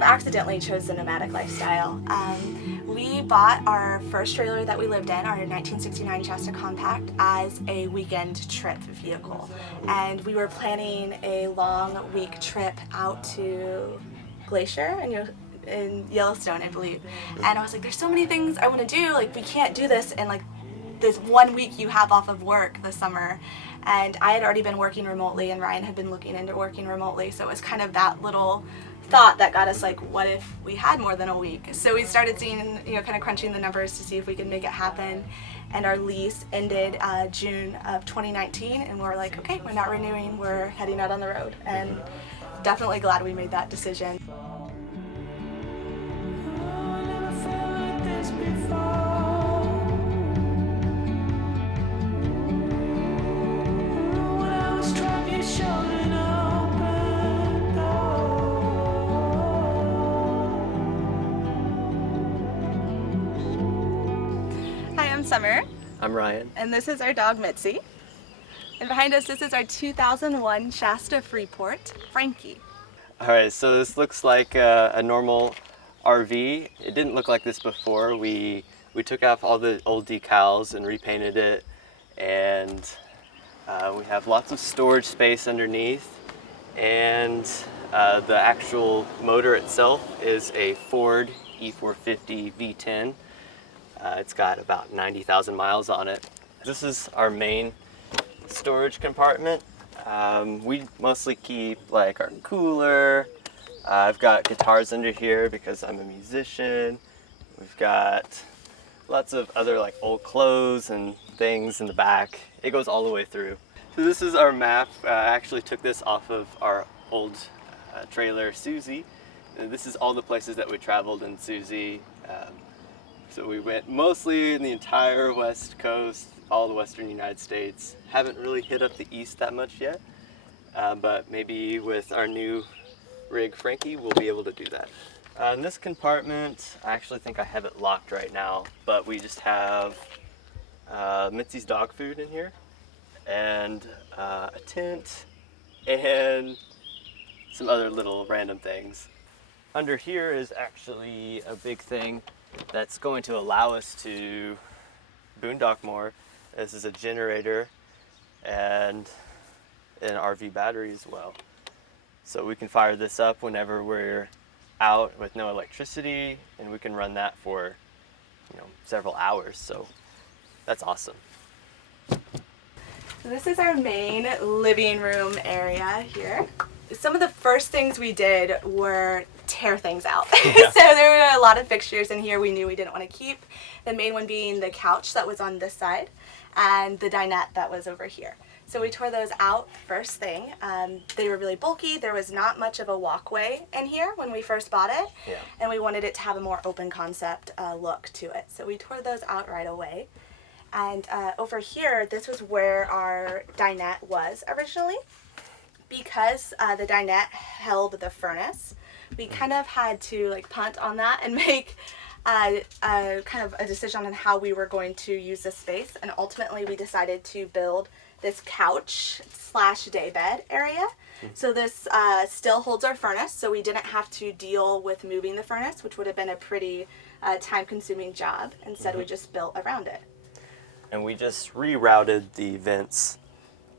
of accidentally chose the nomadic lifestyle. We bought our first trailer that we lived in, our 1969 Shasta Compact, as a weekend trip vehicle. And we were planning a long week trip out to Glacier in Yellowstone, I believe. And I was like, there's so many things I want to do. Like, we can't do this in like this 1 week you have off of work this summer. And I had already been working remotely, and Ryan had been looking into working remotely. So it was kind of that little thought that got us like, what if we had more than a week? So we started seeing, kind of crunching the numbers to see if we could make it happen. And our lease ended June of 2019, and we're like, okay, we're not renewing, we're heading out on the road. And definitely glad we made that decision. I'm Summer. I'm Ryan. And this is our dog Mitzy. And behind us, this is our 2001 Shasta Freeport, Frankie. Alright, so this looks like a normal RV. It didn't look like this before. We took off all the old decals and repainted it, and we have lots of storage space underneath, and the actual motor itself is a Ford E450 V10. It's got about 90,000 miles on it. This is our main storage compartment. We mostly keep like our cooler. I've got guitars under here because I'm a musician. We've got lots of other like old clothes and things in the back. It goes all the way through. So this is our map. I actually took this off of our old trailer, Susie. This is all the places that we traveled in Susie. So we went mostly in the entire West Coast, all the Western United States. Haven't really hit up the East that much yet, but maybe with our new rig, Frankie, we'll be able to do that. In this compartment, I actually think I have it locked right now, but we just have Mitzy's dog food in here, and a tent, and some other little random things. Under here is actually a big thing that's going to allow us to boondock more. This is a generator and an RV battery as well. So we can fire this up whenever we're out with no electricity, and we can run that for several hours. So that's awesome. So this is our main living room area here. Some of the first things we did were tear things out. Yeah. So there were a lot of fixtures in here we knew we didn't want to keep. The main one being the couch that was on this side and the dinette that was over here. So we tore those out first thing. They were really bulky. There was not much of a walkway in here when we first bought it. Yeah. And we wanted it to have a more open concept look to it. So we tore those out right away. And over here, this was where our dinette was originally. Because the dinette held the furnace, we kind of had to punt on that and make kind of a decision on how we were going to use this space. And ultimately, we decided to build this couch / day bed area. So this still holds our furnace, so we didn't have to deal with moving the furnace, which would have been a pretty time-consuming job. Instead, we just built around it. And we just rerouted the vents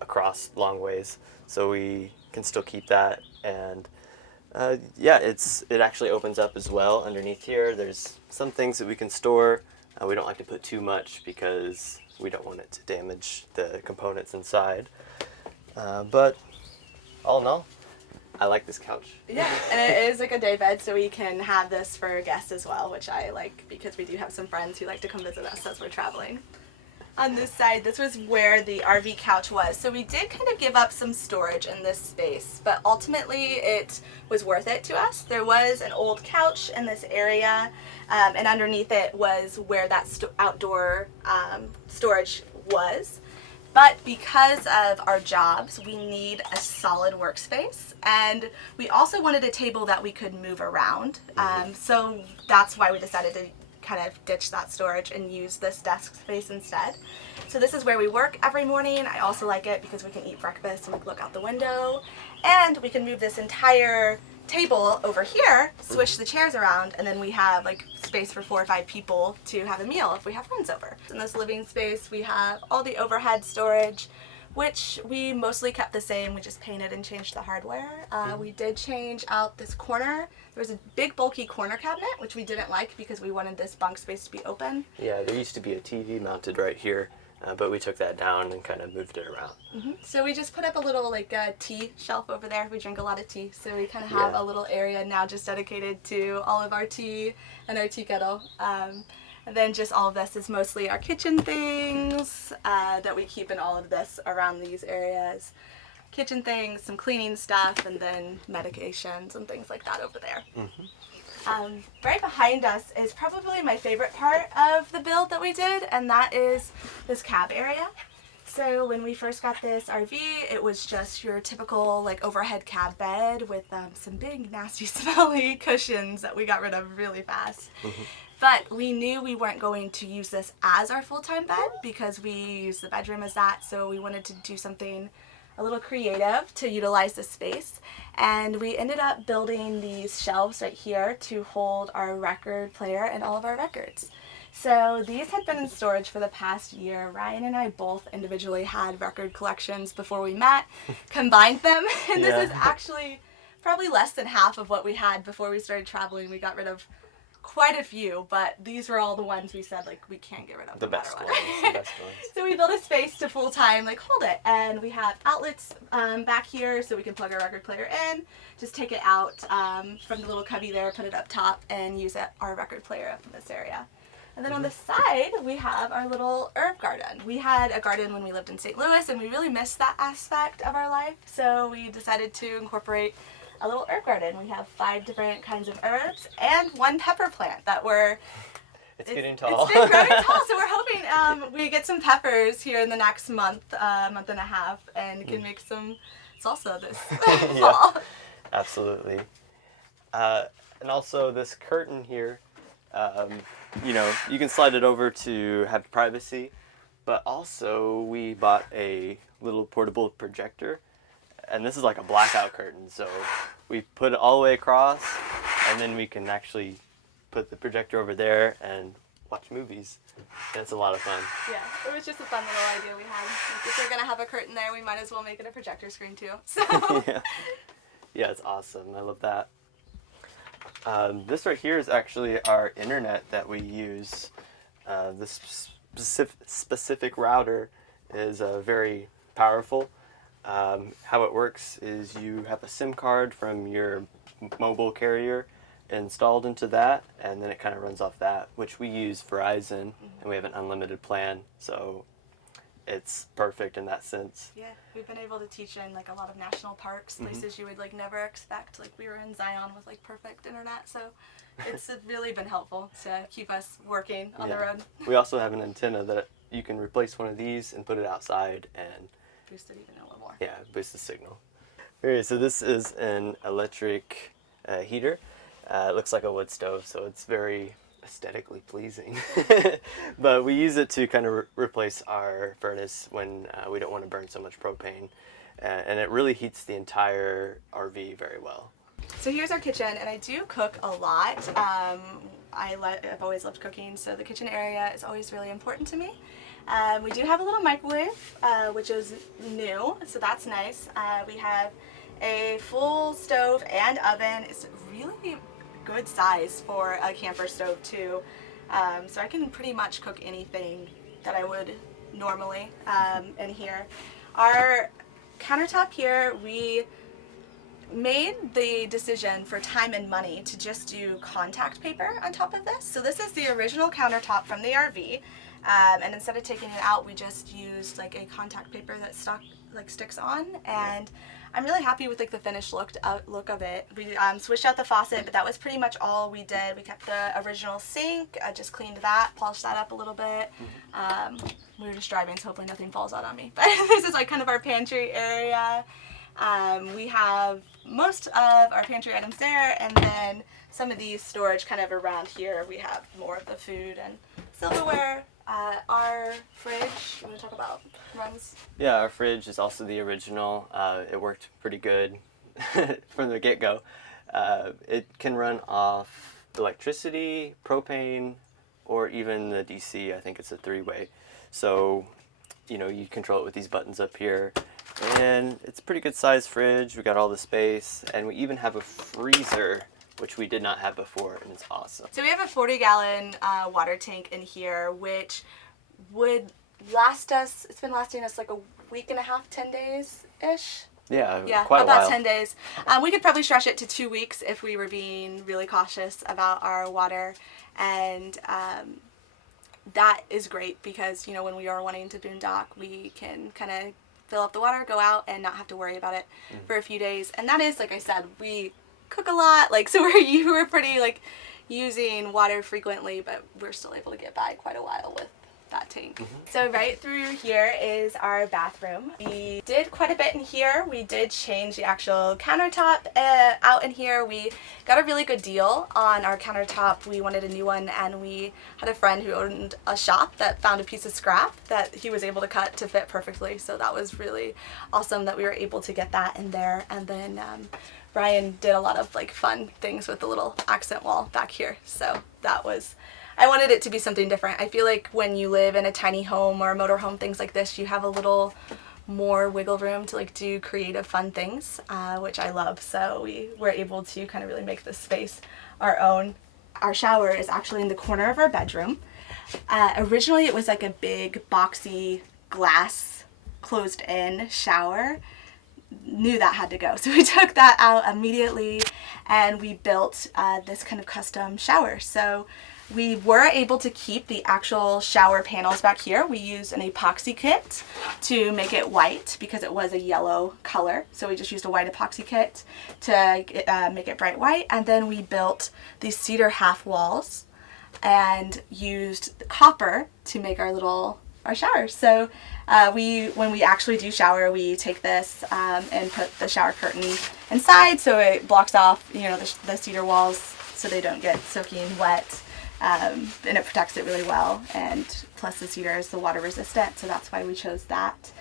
across long ways, so we can still keep that. And it actually opens up as well underneath here. There's some things that we can store. We don't like to put too much because we don't want it to damage the components inside. But all in all, I like this couch. Yeah, and it is like a day bed, so we can have this for guests as well, which I like because we do have some friends who like to come visit us as we're traveling. On this side, this was where the RV couch was. So we did kind of give up some storage in this space, but ultimately it was worth it to us. There was an old couch in this area, and underneath it was where that outdoor storage was. But because of our jobs, we need a solid workspace, and we also wanted a table that we could move around. So that's why we decided to kind of ditch that storage and use this desk space instead. So this is where we work every morning. I also like it because we can eat breakfast and we can look out the window, and we can move this entire table over here, switch the chairs around, and then we have like space for 4 or 5 people to have a meal if we have friends over. In this living space, we have all the overhead storage, which we mostly kept the same. We just painted and changed the hardware. We did change out this corner. There was a big bulky corner cabinet, which we didn't like because we wanted this bunk space to be open. Yeah, there used to be a TV mounted right here, but we took that down and kind of moved it around. So we just put up a little like tea shelf over there. We drink a lot of tea, so we kind of have a little area now just dedicated to all of our tea and our tea kettle. And then just all of this is mostly our kitchen things that we keep in all of this around these areas. Kitchen things, some cleaning stuff, and then medications and things like that over there. Right behind us is probably my favorite part of the build that we did, and that is this cab area. So when we first got this RV, it was just your typical like overhead cab bed with some big nasty smelly cushions that we got rid of really fast. But we knew we weren't going to use this as our full-time bed because we use the bedroom as that, so we wanted to do something a little creative to utilize the space. And we ended up building these shelves right here to hold our record player and all of our records. So these had been in storage for the past year. Ryan and I both individually had record collections before we met, combined them, and this is actually probably less than half of what we had before we started traveling. We got rid of quite a few, but these were all the ones we said like we can't get rid of The no best matter ones, what. the best ones. So we built a space to full time like hold it, and we have outlets back here so we can plug our record player in, just take it out from the little cubby there, put it up top, and use our record player up in this area. And then on the side, we have our little herb garden. We had a garden when we lived in St. Louis, and we really missed that aspect of our life, so we decided to incorporate a little herb garden. We have 5 different kinds of herbs and 1 pepper plant that It's getting tall. It's been growing tall, so we're hoping we get some peppers here in the next month, month and a half, and can make some salsa this fall. Absolutely. And also this curtain here, you know, you can slide it over to have privacy, but also we bought a little portable projector, and this is like a blackout curtain, so we put it all the way across, and then we can actually put the projector over there and watch movies. And it's a lot of fun. Yeah, it was just a fun little idea we had. Like, if we're gonna have a curtain there, we might as well make it a projector screen too. So Yeah, it's awesome. I love that. This right here is actually our internet that we use. This specific router is very powerful. How it works is you have a SIM card from your mobile carrier installed into that, and then it kind of runs off that, which we use Verizon, and we have an unlimited plan, so it's perfect in that sense. yeah, we've been able to teach in like a lot of national parks, places you would like never expect. Like we were in Zion with like perfect internet, so it's really been helpful to keep us working on the road. We also have an antenna that you can replace one of these and put it outside and Boost it even a little more. yeah, boost the signal. Alright, so this is an electric heater. It looks like a wood stove, so it's very aesthetically pleasing. But we use it to kind of replace our furnace when we don't want to burn so much propane. And it really heats the entire RV very well. So here's our kitchen, and I do cook a lot. I've always loved cooking, so the kitchen area is always really important to me. We do have a little microwave, which is new, so that's nice. We have a full stove and oven. It's really good size for a camper stove too. So I can pretty much cook anything that I would normally in here. Our countertop here, we made the decision for time and money to just do contact paper on top of this. So this is the original countertop from the RV. And instead of taking it out, we just used like a contact paper that sticks on, and I'm really happy with like the finished look of it. We switched out the faucet, but that was pretty much all we did. We kept the original sink, just cleaned that, polished that up a little bit. We were just driving, so hopefully nothing falls out on me. But this is like kind of our pantry area. We have most of our pantry items there, and then some of these storage kind of around here. We have more of the food and silverware. Our fridge, you want to talk about runs? Yeah, our fridge is also the original. It worked pretty good from the get-go. It can run off electricity, propane, or even the DC. I think it's a 3-way. So, you control it with these buttons up here. And it's a pretty good sized fridge. We got all the space, and we even have a freezer, which we did not have before, and it's awesome. So we have a 40-gallon water tank in here, which would last us, it's been lasting us like a week and a half, 10 days-ish. Yeah, quite a about while. 10 days. We could probably stretch it to 2 weeks if we were being really cautious about our water. And that is great because, when we are wanting to boondock, we can kind of fill up the water, go out, and not have to worry about it for a few days. And that is, like I said, we cook a lot, so we're pretty, using water frequently, but we're still able to get by quite a while with that tank. So right through here is our bathroom. We did quite a bit in here. We did change the actual countertop out in here. We got a really good deal on our countertop. We wanted a new one, and we had a friend who owned a shop that found a piece of scrap that he was able to cut to fit perfectly. So that was really awesome that we were able to get that in there. And then Brian did a lot of fun things with the little accent wall back here. So that was, I wanted it to be something different. I feel like when you live in a tiny home or a motorhome, things like this, you have a little more wiggle room to do creative fun things, which I love. So we were able to kind of really make this space our own. Our shower is actually in the corner of our bedroom. Originally it was like a big boxy glass closed in shower. Knew that had to go, so we took that out immediately, and we built this kind of custom shower. So we were able to keep the actual shower panels back here. We used an epoxy kit to make it white because it was a yellow color. So we just used a white epoxy kit to make it bright white. And then we built these cedar half walls and used the copper to make our shower. So when we actually do shower, we take this and put the shower curtain inside so it blocks off the cedar walls so they don't get soaking wet. And it protects it really well, and plus the cedar is the water resistant, so that's why we chose that,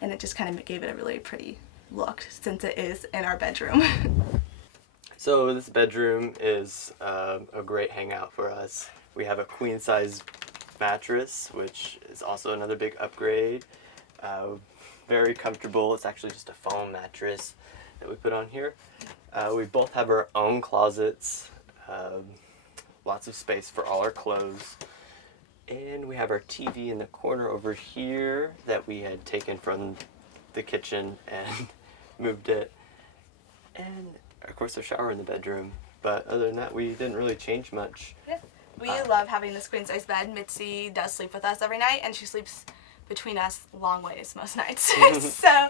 and it just kind of gave it a really pretty look since it is in our bedroom. So this bedroom is a great hangout for us. We have a queen size mattress, which is also another big upgrade. Very comfortable. It's actually just a foam mattress that we put on here. We both have our own closets. Lots of space for all our clothes. And we have our TV in the corner over here that we had taken from the kitchen and moved it. And of course our shower in the bedroom. But other than that, we didn't really change much. Yeah. We love having this queen size bed. Mitzy does sleep with us every night, and she sleeps between us long ways most nights. So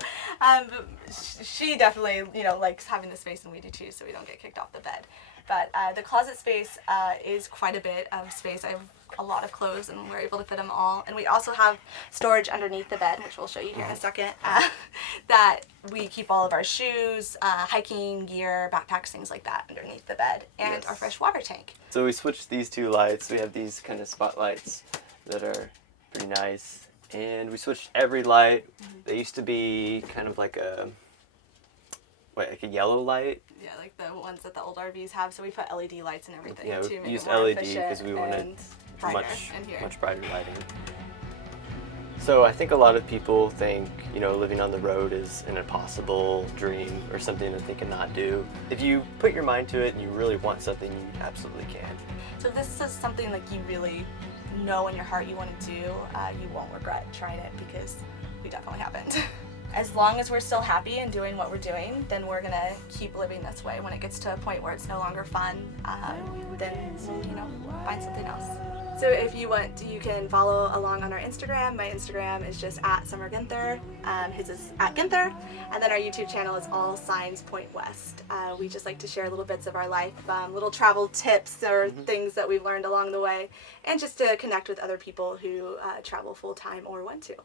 she definitely likes having the space, and we do too, so we don't get kicked off the bed. But the closet space is quite a bit of space. I have a lot of clothes, and we're able to fit them all. And we also have storage underneath the bed, which we'll show you here in a second, that we keep all of our shoes, hiking gear, backpacks, things like that underneath the bed, and our fresh water tank. So we switched these two lights. We have these kind of spotlights that are pretty nice. And we switched every light. They used to be kind of like a yellow light. Yeah, like the ones that the old RVs have. So we put LED lights and everything. Yeah, to we make used it more LED efficient because we wanted and much brighter lighting. So I think a lot of people think, living on the road is an impossible dream or something that they cannot do. If you put your mind to it and you really want something, you absolutely can. So if this is something you really know in your heart you want to do, you won't regret trying it, because we definitely haven't. As long as we're still happy and doing what we're doing, then we're gonna keep living this way. When it gets to a point where it's no longer fun, then we'll find something else. So if you want, you can follow along on our Instagram. My Instagram is just @SummerGinther. His is @Ginther. And then our YouTube channel is All Signs Point West. We just like to share little bits of our life, little travel tips or things that we've learned along the way, and just to connect with other people who travel full time or want to.